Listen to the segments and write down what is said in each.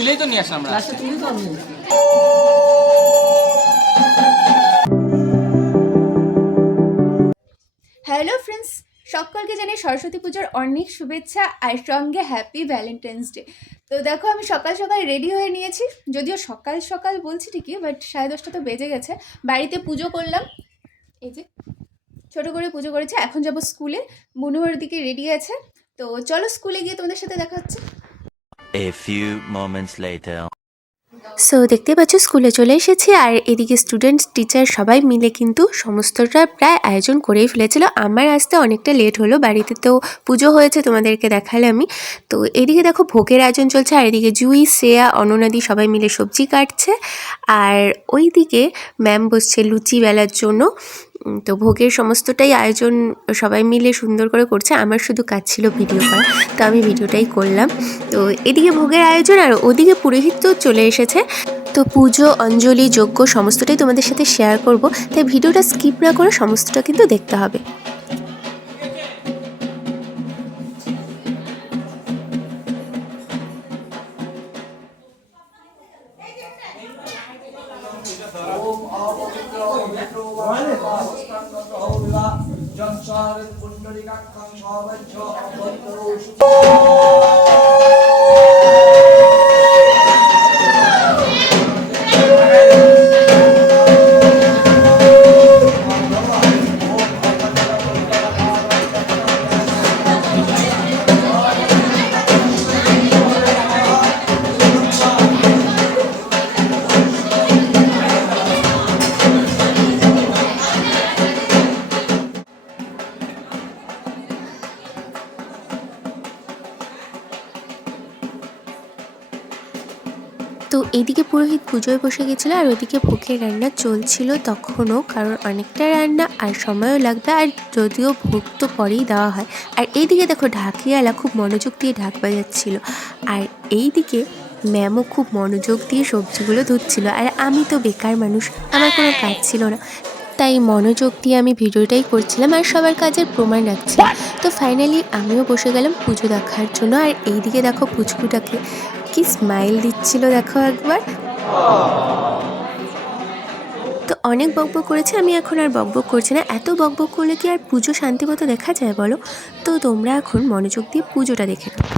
তুলেই তো নিয়ে আসলাম আমরা। ক্লাসে তুলি তো আমি। হ্যালো ফ্রেন্ডস, সকলকে জানাই সরস্বতী পুজোর অনেক শুভেচ্ছা আর সঙ্গে হ্যাপি ভ্যালেন্টাইন্স ডে। তো দেখো আমি সকাল সকাল রেডি হয়ে নিয়েছি, যদিও সকাল সকাল বলছি ঠিকই, বাট 10:30 তো বেজে গেছে। বাড়িতে পুজো করলাম, এই যে ছোটো করে পুজো করেছে। এখন যাব স্কুলে, বুনুয়ার দিকে রেডি আছে। তো চলো স্কুলে গিয়ে তোমাদের সাথে দেখা হচ্ছে। A few moments later. So দেখতে পাচ্ছ স্কুলে চলে এসেছি, আর এদিকে স্টুডেন্টস টিচার সবাই মিলে কিন্তু সমস্তটা প্রায় আয়োজন করেই ফেলেছিল। আমার আসতে অনেকটা লেট হলো, বাড়িতে তো পুজো হয়েছে তোমাদেরকে দেখালে আমি। তো এদিকে দেখো ভোগের আয়োজন চলছে, আর এদিকে জুই, শ্রেয়া, অননাদি সবাই মিলে সবজি কাটছে, আর ওইদিকে ম্যাম বসছে লুচি বেলার জন্য। তো ভোগের সমস্তটাই আয়োজন সবাই মিলে সুন্দর করে করছে, আমার শুধু কাজ ছিল ভিডিও করা, তো আমি ভিডিওটাই করলাম। তো এদিকে ভোগের আয়োজন, আর ওদিকে পুরোহিত তো চলে এসেছে। তো পুজো, অঞ্জলি, যজ্ঞ সমস্তটাই তোমাদের সাথে শেয়ার করব, তাই ভিডিওটা স্কিপ না করে সমস্তটা কিন্তু দেখতে হবে। তো এদিকে পুরোহিত পুজোয় বসে গেছিলো, আর ওইদিকে ভোগের রান্না চলছিল তখনও, কারণ অনেকটা রান্না আর সময়ও লাগবে, আর যদিও ভোগ তো পরেই দেওয়া হয়। আর এইদিকে দেখো ঢাকিয়ালা খুব মনোযোগ দিয়ে ঢাক বাজাচ্ছিল, আর এইদিকে ম্যামও খুব মনোযোগ দিয়ে সবজিগুলো ধুচ্ছিল। আর আমি তো বেকার মানুষ, আমার কোনো কাজ ছিল না, তাই মনোযোগ দিয়ে আমি ভিডিওটাই করছিলাম আর সবার কাজের প্রমাণ রাখছিলাম। তো ফাইনালি আমিও বসে গেলাম পুজো দেখার জন্য। আর এইদিকে দেখো পুচকুটাকে কি স্মাইল দিচ্ছিল, দেখো একবার। তো অনেক বকবক করেছে, আমি এখন আর বকবক করছি না। এত বকবক করলে কি আর পুজো শান্তিমতো দেখা যায় বলো? তো তোমরা এখন মনোযোগ দিয়ে পুজোটা দেখে নাও।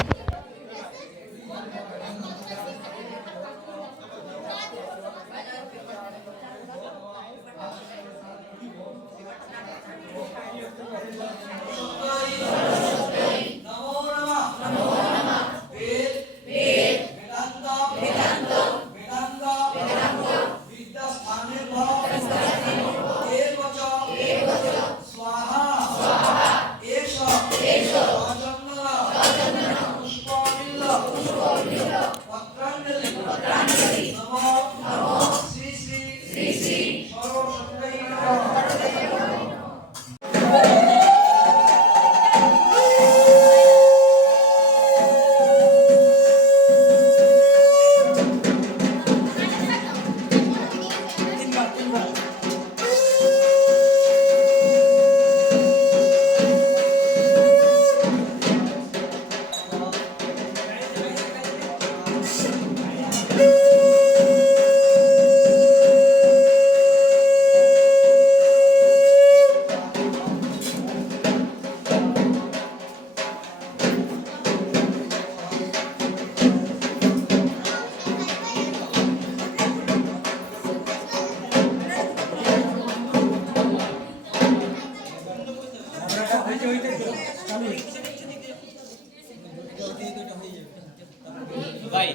ভাই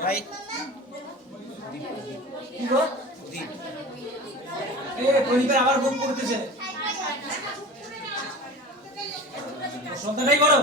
ভাই পরিবার আবার বুক করতেছে, সন্তানটাই করো।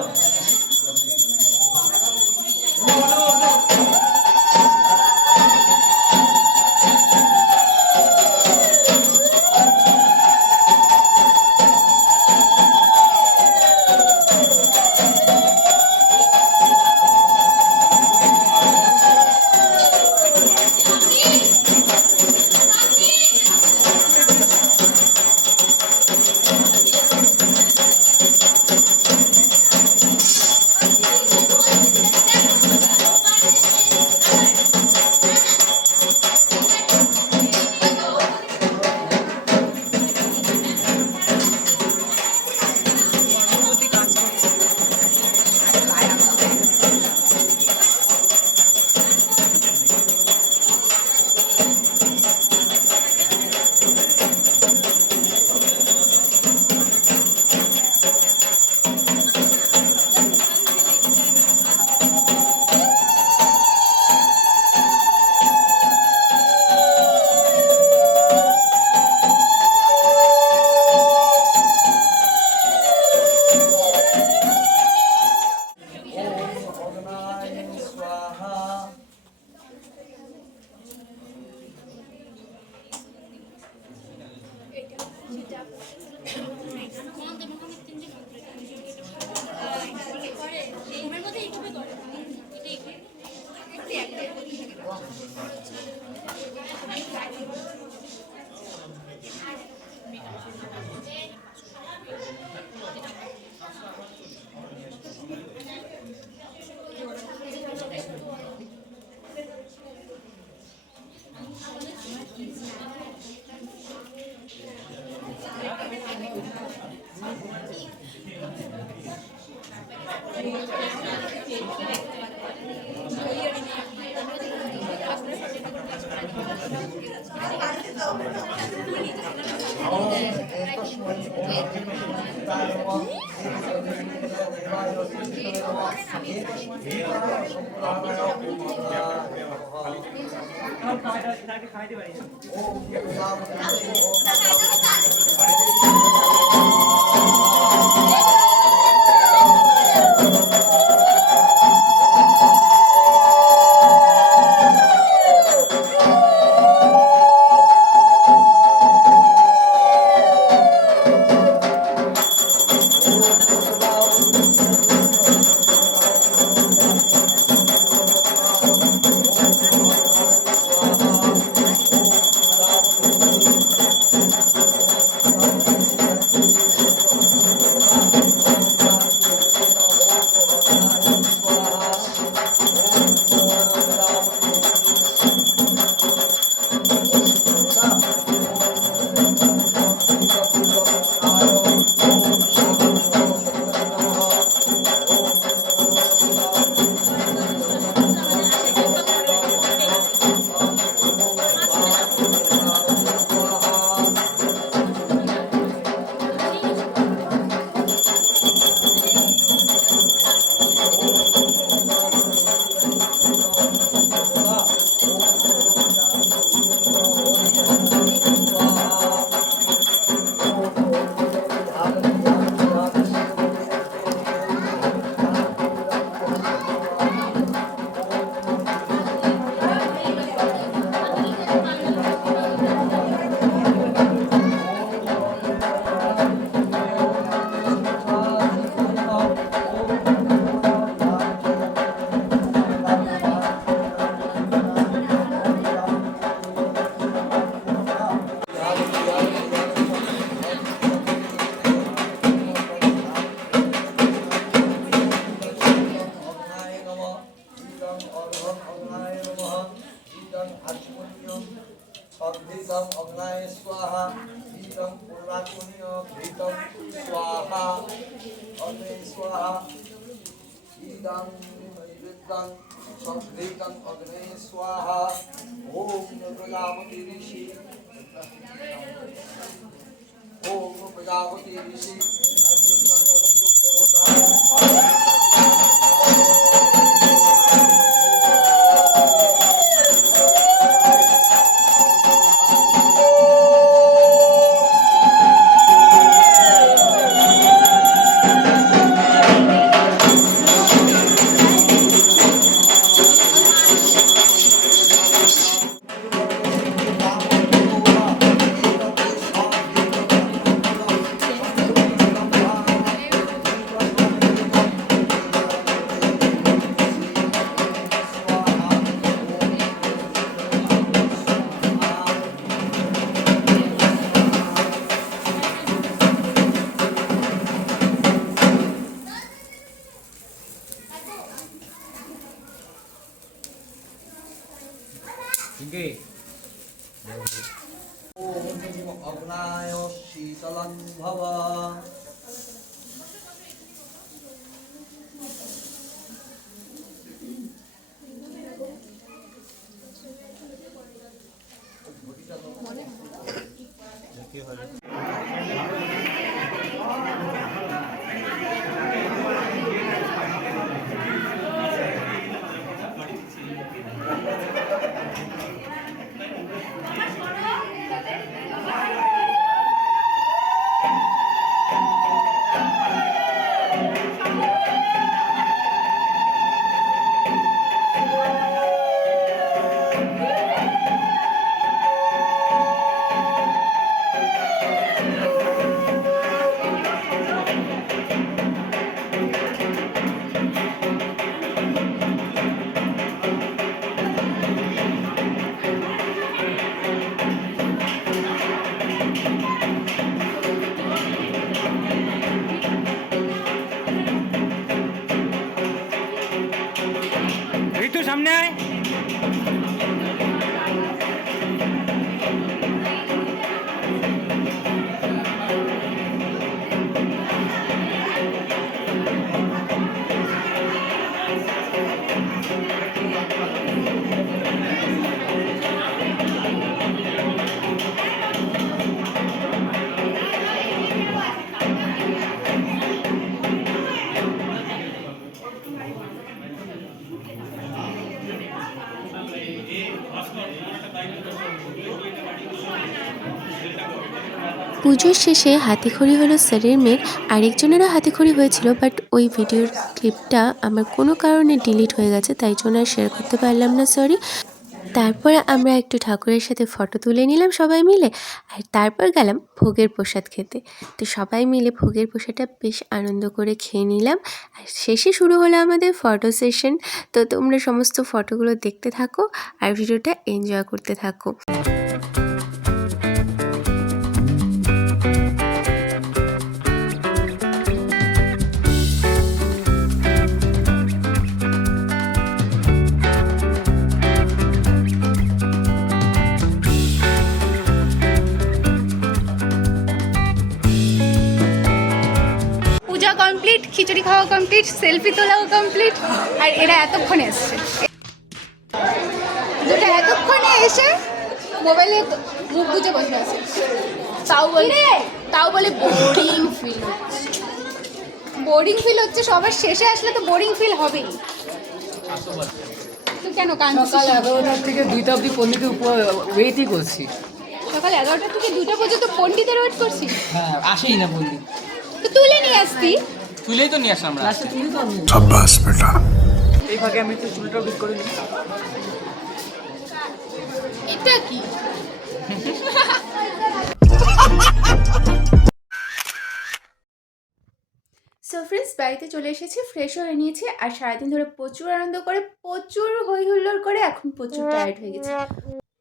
अग्नाय शीतलं भव পুজোর শেষে হাতেখড়ি হলো স্যারের মেয়ের, আরেকজনেরও হাতেখড়ি হয়েছিল, বাট ওই ভিডিওর ক্লিপটা আমার কোনো কারণে ডিলিট হয়ে গেছে, তাই জন্য আর শেয়ার করতে পারলাম না, সরি। তারপরে আমরা একটু ঠাকুরের সাথে ফটো তুলে নিলাম সবাই মিলে, আর তারপর গেলাম ভোগের প্রসাদ খেতে। তো সবাই মিলে ভোগের প্রসাদটা বেশ আনন্দ করে খেয়ে নিলাম, আর শেষে শুরু হলো আমাদের ফটো সেশন। তো তোমরা সমস্ত ফটোগুলো দেখতে থাকো আর ভিডিওটা এনজয় করতে থাকো। পূজা কমপ্লিট, খিচুড়ি খাওয়া কমপ্লিট, সেলফি তোলাও কমপ্লিট, আর এরা এতক্ষণে এসছে। দুটো এতক্ষণে এসে মোবাইলে মুখ বুঝে বসে আছে, তাও বলে বোরিং ফিল হচ্ছে। বোরিং ফিল হচ্ছে, সবার শেষে আসলে তো বোরিং ফিল হবেই। তো কেন সকাল 11টার থেকে 2টা অবধি পণ্ডিতের উপর ওয়েটই করছি। সকাল 11টা থেকে 2টা পর্যন্ত পণ্ডিতের ওয়েট করছি? হ্যাঁ, আসেই না পণ্ডিত। তো তুলে নিয়ে আসতি। তুলেই তো নিয়ে আসলাম আমরা। লাস্টে তুমি তো আমি शाबाश बेटा। এই ফাঁকে আমি একটু চুলটা ঠিক করে নিই। এটা কি? সো ফ্রেন্ডস, বাড়িতে চলে এসেছি, ফ্রেশ হয়ে নিয়েছি, আর সারাদিন ধরে প্রচুর আনন্দ করে, প্রচুর হই হুল্লোড় করে এখন প্রচুর টায়ার্ড হয়ে গেছি।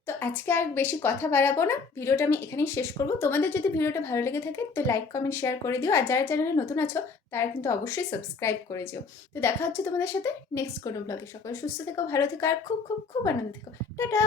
তো আজকে আর বেশি কথা বাড়াবো না, ভিডিওটা আমি এখানেই শেষ করব। তোমাদের যদি ভিডিওটা ভালো লেগে থাকে তো লাইক কমেন্ট শেয়ার করে দিও, আর যারা চ্যানেলে নতুন আছো তারা কিন্তু অবশ্যই সাবস্ক্রাইব করে দিও। তো দেখা হচ্ছে তোমাদের সাথে নেক্সট কোনো ব্লগে। সকলে সুস্থ থেকো, ভালো থেকো, আর খুব খুব খুব আনন্দ থেকো। টাটা।